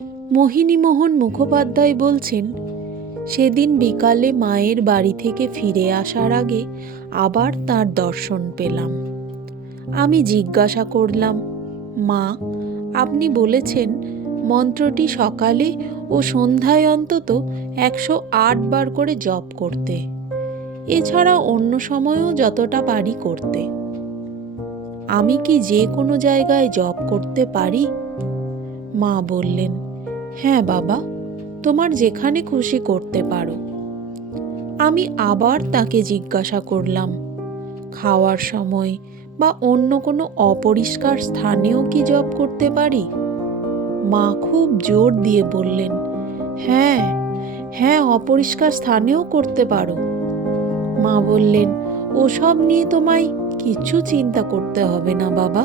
মোহিনীমোহন মুখোপাধ্যায় বলছেন, সেদিন বিকালে মায়ের বাড়ি থেকে ফিরে আসার আগে আবার তার দর্শন পেলাম। আমি জিজ্ঞাসা করলাম, মা, আপনি বলেছেন মন্ত্রটি সকালে ও সন্ধ্যায় অন্তত 108 বার করে জপ করতে, এছাড়া অন্য সময়ও যতটা পারি করতে। আমি কি যে কোনো জায়গায় জপ করতে পারি? মা বললেন, হ্যাঁ বাবা, তোমার যেখানে খুশি করতে পারো। আমি আবার তাকে জিজ্ঞাসা করলাম, খাওয়ার সময় বা অন্য কোনো অপরিষ্কার স্থানেও কি জপ করতে পারি? মা খুব জোর দিয়ে বললেন, হ্যাঁ হ্যাঁ, অপরিষ্কার স্থানেও করতে পারো। মা বললেন, ওসব নিয়ে তোমায় কিচ্ছু চিন্তা করতে হবে না বাবা।